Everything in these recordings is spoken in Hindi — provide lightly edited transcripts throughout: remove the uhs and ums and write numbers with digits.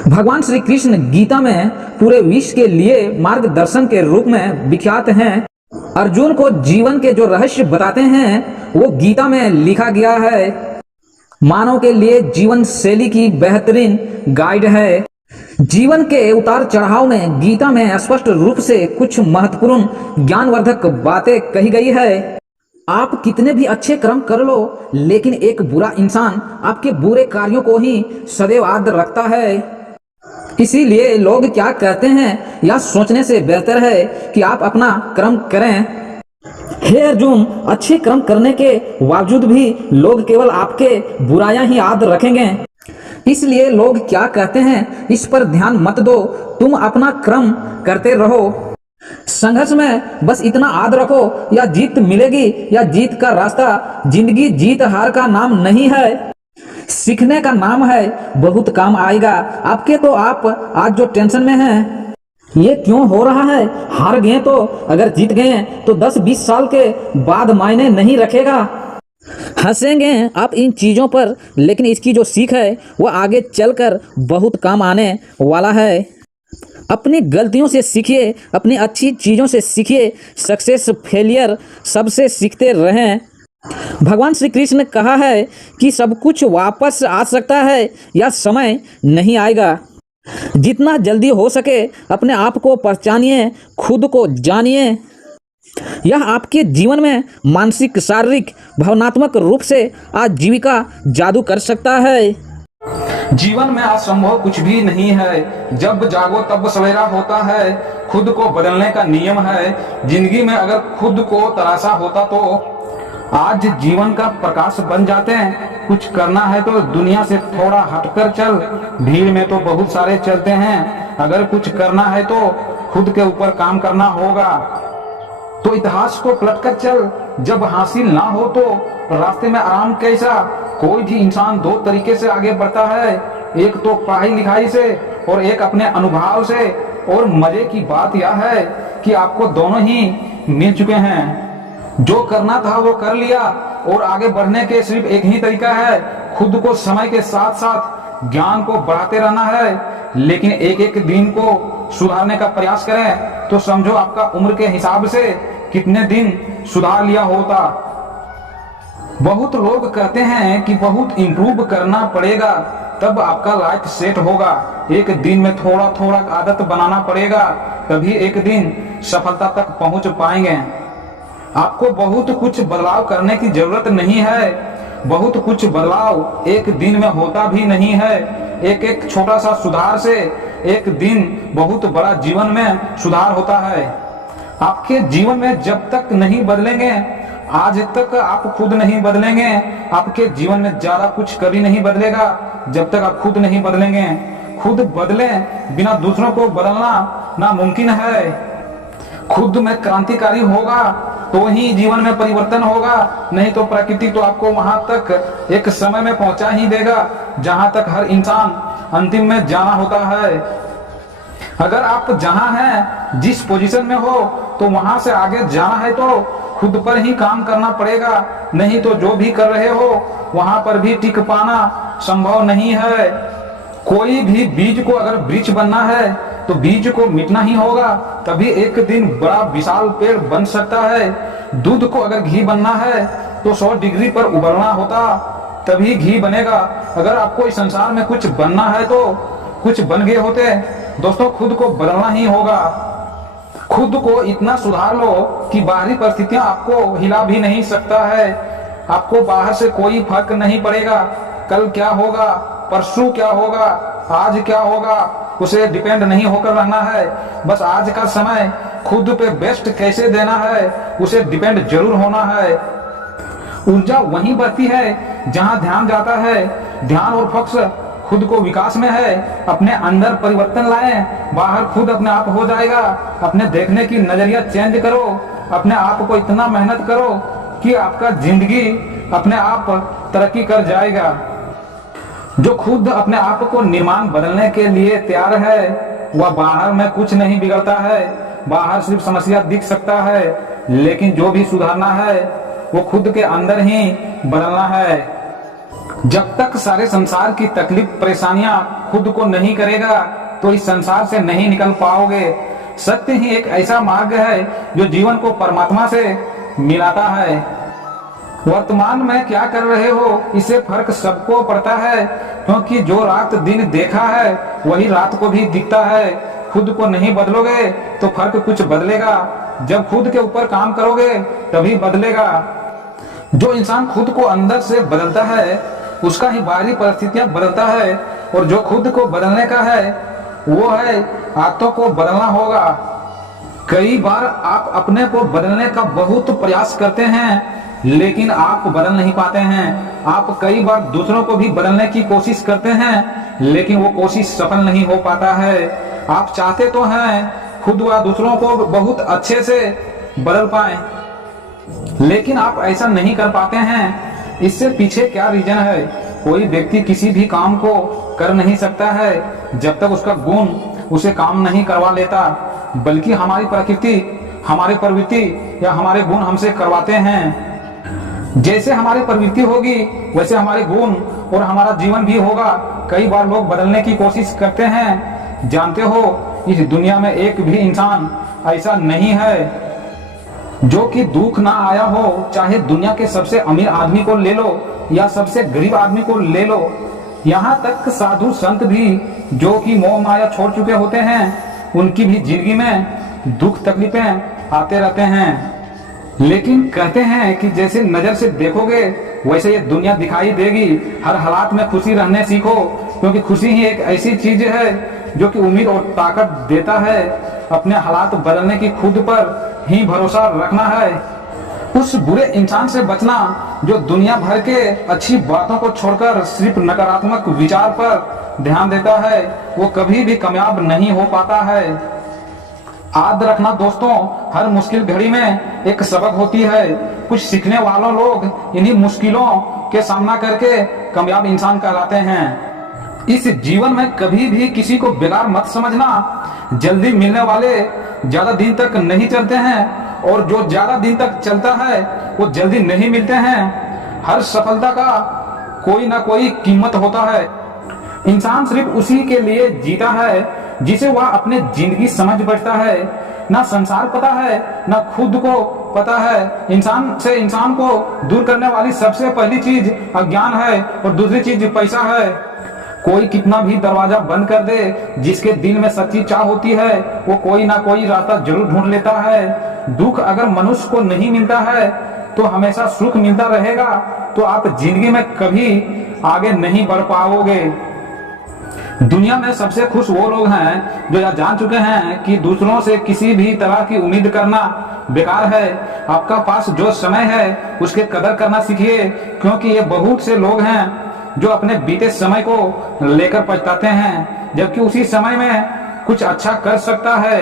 भगवान श्री कृष्ण गीता में पूरे विश्व के लिए मार्गदर्शन के रूप में विख्यात हैं। अर्जुन को जीवन के जो रहस्य बताते हैं वो गीता में लिखा गया है। मानव के लिए जीवन शैली की बेहतरीन गाइड है। जीवन के उतार चढ़ाव में गीता में स्पष्ट रूप से कुछ महत्वपूर्ण ज्ञानवर्धक बातें कही गई है। आप कितने भी अच्छे कर्म कर लो, लेकिन एक बुरा इंसान आपके बुरे कार्यों को ही सदैव याद रखता है। इसीलिए लोग क्या कहते हैं, यह सोचने से बेहतर है कि आप अपना कर्म करें। हे अर्जुन, अच्छे कर्म करने के बावजूद भी लोग केवल आपके बुराइयां ही याद रखेंगे। इसलिए लोग क्या कहते हैं, इस पर ध्यान मत दो, तुम अपना कर्म करते रहो। संघर्ष में बस इतना याद रखो, या जीत मिलेगी या जीत का रास्ता। जिंदगी जीत हार का नाम नहीं है, सीखने का नाम है। बहुत काम आएगा आपके। तो आप आज जो टेंशन में हैं, ये क्यों हो रहा है? हार गए तो अगर जीत गए तो 10-20 साल के बाद मायने नहीं रखेगा। हंसेंगे आप इन चीज़ों पर, लेकिन इसकी जो सीख है वो आगे चलकर बहुत काम आने वाला है। अपनी गलतियों से सीखिए, अपनी अच्छी चीज़ों से सीखिए। सक्सेस फेलियर सबसे सीखते रहें। भगवान श्री कृष्ण ने कहा है कि सब कुछ वापस आ सकता है या समय नहीं आएगा। जितना जल्दी हो सके अपने आप को पहचानिए, खुद को जानिए। यह आपके जीवन में मानसिक, शारीरिक, भावनात्मक रूप से आजीविका जादू कर सकता है। जीवन में असंभव कुछ भी नहीं है। जब जागो तब सवेरा होता है। खुद को बदलने का नियम है। जिंदगी में अगर खुद को तराशा होता तो आज जीवन का प्रकाश बन जाते हैं। कुछ करना है तो दुनिया से थोड़ा हटकर चल। भीड़ में तो बहुत सारे चलते हैं। अगर कुछ करना है तो खुद के ऊपर काम करना होगा। तो इतिहास को पलटकर चल। जब हासिल ना हो तो रास्ते में आराम कैसा? कोई भी इंसान दो तरीके से आगे बढ़ता है, एक तो पढ़ाई लिखाई से और एक अपने अनुभव से। और मजे की बात यह है कि आपको दोनों ही मिल चुके हैं। जो करना था वो कर लिया और आगे बढ़ने के सिर्फ एक ही तरीका है, खुद को समय के साथ साथ ज्ञान को बढ़ाते रहना है। लेकिन एक एक दिन को सुधारने का प्रयास करें तो समझो आपका उम्र के हिसाब से कितने दिन सुधार लिया होता। बहुत लोग कहते हैं कि बहुत इम्प्रूव करना पड़ेगा तब आपका लाइफ सेट होगा। एक दिन में थोड़ा थोड़ा आदत बनाना पड़ेगा, तभी एक दिन सफलता तक पहुंच पाएंगे। आपको बहुत कुछ बदलाव करने की जरूरत नहीं है। बहुत कुछ बदलाव एक दिन में होता भी नहीं है। एक एक छोटा सा सुधार से एक दिन बहुत बड़ा जीवन में सुधार होता है। आपके जीवन में जब तक नहीं बदलेंगे, आज तक आप खुद नहीं बदलेंगे, आपके जीवन में ज्यादा कुछ कभी नहीं बदलेगा जब तक आप खुद नहीं बदलेंगे। खुद बदलें, बिना दूसरों को बदलना नामुमकिन है। खुद में क्रांतिकारी होगा तो ही जीवन में परिवर्तन होगा, नहीं तो प्रकृति तो आपको वहां तक एक समय में पहुंचा ही देगा जहां तक हर इंसान अंतिम में जाना होता है। अगर आप जहां हैं, जिस पोजीशन में हो, तो वहां से आगे जाना है तो खुद पर ही काम करना पड़ेगा। नहीं तो जो भी कर रहे हो वहां पर भी टिक पाना संभव नहीं है। कोई भी बीज को अगर वृक्ष बनना है तो बीज को मिटना ही होगा, तभी एक दिन बड़ा विशाल पेड़ बन सकता है। दूध को अगर घी बनना है तो 100 डिग्री पर उबलना होता, तभी घी बनेगा। अगर आपको इस संसार में कुछ बनना है तो कुछ बन गए होते। दोस्तों, खुद को बदलना ही होगा। खुद को इतना सुधार लो कि बाहरी परिस्थितियां आपको हिला भी नहीं सकता है। आपको बाहर से कोई फर्क नहीं पड़ेगा। कल क्या होगा, परसों क्या होगा, आज क्या होगा, उसे डिपेंड नहीं होकर रहना है। बस आज का समय खुद पे बेस्ट कैसे देना है उसे डिपेंड जरूर होना है। ऊर्जा वहीं बढ़ती है जहां ध्यान जाता है। ध्यान और फोकस खुद को विकास में है। अपने अंदर परिवर्तन लाएं, बाहर खुद अपने आप हो जाएगा। अपने देखने की नजरिया चेंज करो। अपने आप को इतना मेहनत करो कि आपका जिंदगी अपने आप तरक्की कर जाएगा। जो खुद अपने आप को निर्माण बदलने के लिए तैयार है वह बाहर में कुछ नहीं बिगड़ता है। बाहर सिर्फ समस्या दिख सकता है, लेकिन जो भी सुधारना है वो खुद के अंदर ही बदलना है। जब तक सारे संसार की तकलीफ परेशानियां खुद को नहीं करेगा तो इस संसार से नहीं निकल पाओगे। सत्य ही एक ऐसा मार्ग है जो जीवन को परमात्मा से मिलाता है। वर्तमान में क्या कर रहे हो इससे फर्क सबको पड़ता है, क्योंकि जो रात दिन देखा है वही रात को भी दिखता है। खुद को नहीं बदलोगे तो फर्क कुछ बदलेगा, जब खुद के ऊपर काम करोगे तभी बदलेगा। जो इंसान खुद को अंदर से बदलता है उसका ही बाहरी परिस्थितियां बदलता है, और जो खुद को बदलने का है वो है आदतों को बदलना होगा। कई बार आप अपने को बदलने का बहुत प्रयास करते हैं लेकिन आप बदल नहीं पाते हैं। आप कई बार दूसरों को भी बदलने की कोशिश करते हैं लेकिन वो कोशिश सफल नहीं हो पाता है। आप चाहते तो हैं खुद व दूसरों को बहुत अच्छे से बदल पाए, लेकिन आप ऐसा नहीं कर पाते हैं। इससे पीछे क्या रीजन है? कोई व्यक्ति किसी भी काम को कर नहीं सकता है जब तक उसका गुण उसे काम नहीं करवा लेता, बल्कि हमारी प्रकृति, हमारी प्रवृत्ति या हमारे गुण हमसे करवाते हैं। जैसे हमारी प्रवृत्ति होगी वैसे हमारे गुण और हमारा जीवन भी होगा। कई बार लोग बदलने की कोशिश करते हैं। जानते हो, इस दुनिया में एक भी इंसान ऐसा नहीं है जो कि दुख ना आया हो। चाहे दुनिया के सबसे अमीर आदमी को ले लो या सबसे गरीब आदमी को ले लो, यहाँ तक साधु संत भी जो कि मोह माया छोड़ चुके होते हैं, उनकी भी जिंदगी में दुख तकलीफें आते रहते हैं। लेकिन कहते हैं कि जैसे नजर से देखोगे वैसे ये दुनिया दिखाई देगी। हर हालात में खुशी रहने सीखो, क्योंकि खुशी ही एक ऐसी चीज है जो कि उम्मीद और ताकत देता है। अपने हालात बदलने की खुद पर ही भरोसा रखना है। उस बुरे इंसान से बचना जो दुनिया भर के अच्छी बातों को छोड़कर सिर्फ नकारात्मक विचार पर ध्यान देता है, वो कभी भी कामयाब नहीं हो पाता है। याद रखना दोस्तों, हर मुश्किल घड़ी में एक सबक होती है। कुछ सीखने वालों लोग इन्हीं मुश्किलों के सामना करके कामयाब इंसान कहलाते हैं। इस जीवन में कभी भी किसी को बेकार मत समझना। जल्दी मिलने वाले ज्यादा दिन तक नहीं चलते हैं, और जो ज्यादा दिन तक चलता है वो जल्दी नहीं मिलते हैं। हर सफलता का कोई ना कोई कीमत होता है। इंसान सिर्फ उसी के लिए जीता है जिसे वह अपने जिंदगी समझ बैठता है। ना संसार पता है, ना खुद को पता है। इंसान से इंसान को दूर करने वाली सबसे पहली चीज अज्ञान है, और दूसरी चीज पैसा है। कोई कितना भी दरवाजा बंद कर दे, जिसके दिल में सच्ची चाह होती है वो कोई ना कोई रास्ता जरूर ढूंढ लेता है। दुख अगर मनुष्य को नहीं मिलता है तो हमेशा सुख मिलता रहेगा, तो आप जिंदगी में कभी आगे नहीं बढ़ पाओगे। दुनिया में सबसे खुश वो लोग हैं जो यह जान चुके हैं कि दूसरों से किसी भी तरह की उम्मीद करना बेकार है। आपका पास जो समय है उसके कदर करना सीखिए, क्योंकि ये बहुत से लोग हैं जो अपने बीते समय को लेकर पछताते हैं, जबकि उसी समय में कुछ अच्छा कर सकता है।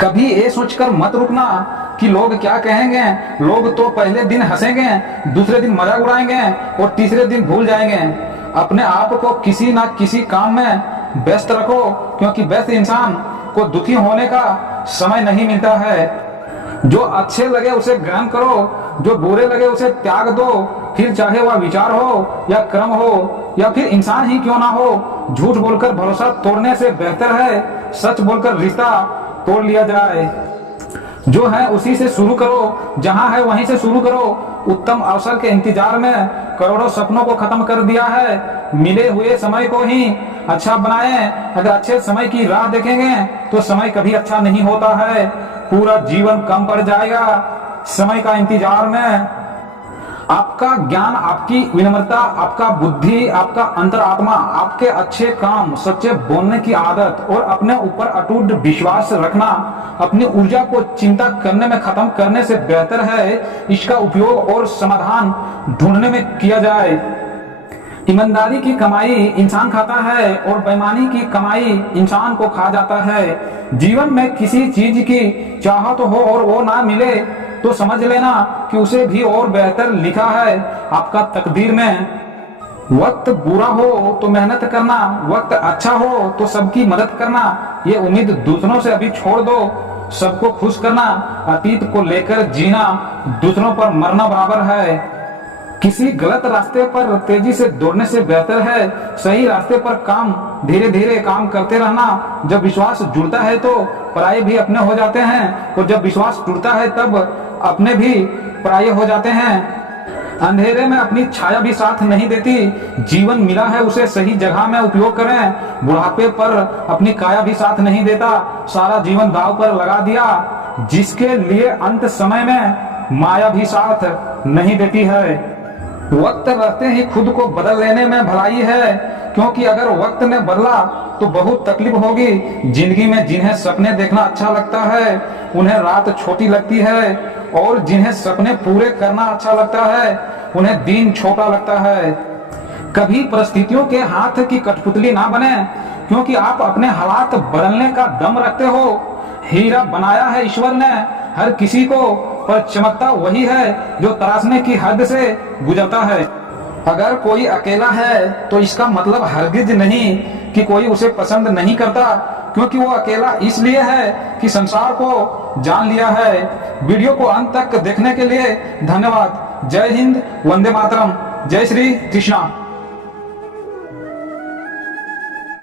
कभी ये सोचकर मत रुकना कि लोग क्या कहेंगे। लोग तो पहले दिन हंसेंगे, दूसरे दिन मजाक उड़ाएंगे और तीसरे दिन भूल जाएंगे। अपने आप को किसी ना किसी काम में व्यस्त रखो, क्योंकि व्यस्त इंसान को दुखी होने का समय नहीं मिलता है। जो अच्छे लगे उसे ग्रहण करो, जो बुरे लगे उसे त्याग दो। फिर चाहे वह विचार हो या कर्म हो या फिर इंसान ही क्यों ना हो, झूठ बोलकर भरोसा तोड़ने से बेहतर है सच बोलकर रिश्ता तोड़ लिया जाए। जो है उसी से शुरू करो, जहां है वहीं से शुरू करो। उत्तम अवसर के इंतजार में करोड़ों सपनों को खत्म कर दिया है। मिले हुए समय को ही अच्छा बनाएं। अगर अच्छे समय की राह देखेंगे तो समय कभी अच्छा नहीं होता है। पूरा जीवन कम पड़ जाएगा समय का इंतजार में। आपका ज्ञान, आपकी विनम्रता, आपका बुद्धि, आपका अंतरात्मा, आपके अच्छे काम, सच्चे बोलने की आदत और अपने ऊपर अटूट विश्वास रखना अपनी ऊर्जा को चिंता करने में खत्म करने से बेहतर है इसका उपयोग और समाधान ढूंढने में किया जाए। ईमानदारी की कमाई इंसान खाता है और बेईमानी की कमाई इंसान को खा जाता है। जीवन में किसी चीज की चाहत हो और वो ना मिले तो समझ लेना कि उसे भी और बेहतर लिखा है आपका तकदीर में। वक्त बुरा हो तो मेहनत करना, वक्त अच्छा हो तो सबकी मदद करना। ये उम्मीद दूसरों से अभी छोड़ दो, सबको खुश करना, अतीत को लेकर जीना दूसरों पर मरना बराबर है। किसी गलत रास्ते पर तेजी से दौड़ने से बेहतर है सही रास्ते पर काम धीरे धीरे काम करते रहना। जब विश्वास जुड़ता है तो पराये भी अपने हो जाते हैं और जब विश्वास टूटता है तब अपने भी पराये हो जाते हैं। अंधेरे में अपनी छाया भी साथ नहीं देती। जीवन मिला है उसे सही जगह में उपयोग करें। बुढ़ापे पर अपनी काया भी साथ नहीं देता। सारा जीवन दांव पर लगा दिया जिसके लिए अंत समय में माया भी साथ नहीं देती है। वक्त रहते ही खुद को बदल लेने में भलाई है, क्योंकि अगर वक्त ने बदला तो बहुत तकलीफ होगी। जिंदगी में जिन्हें सपने देखना अच्छा लगता है उन्हें रात छोटी लगती है, और जिन्हें सपने पूरे करना अच्छा लगता है उन्हें दिन छोटा लगता है। कभी परिस्थितियों के हाथ की कठपुतली ना बने, क्योंकि आप अपने हालात बदलने का दम रखते हो। हीरा बनाया है ईश्वर ने हर किसी को, पर चमकता वही है जो तराशने की हद से गुजरता है। अगर कोई अकेला है तो इसका मतलब हरगिज नहीं कि कोई उसे पसंद नहीं करता, क्योंकि वो अकेला इसलिए है कि संसार को जान लिया है। वीडियो को अंत तक देखने के लिए धन्यवाद। जय हिंद, वंदे मातरम, जय श्री कृष्णा।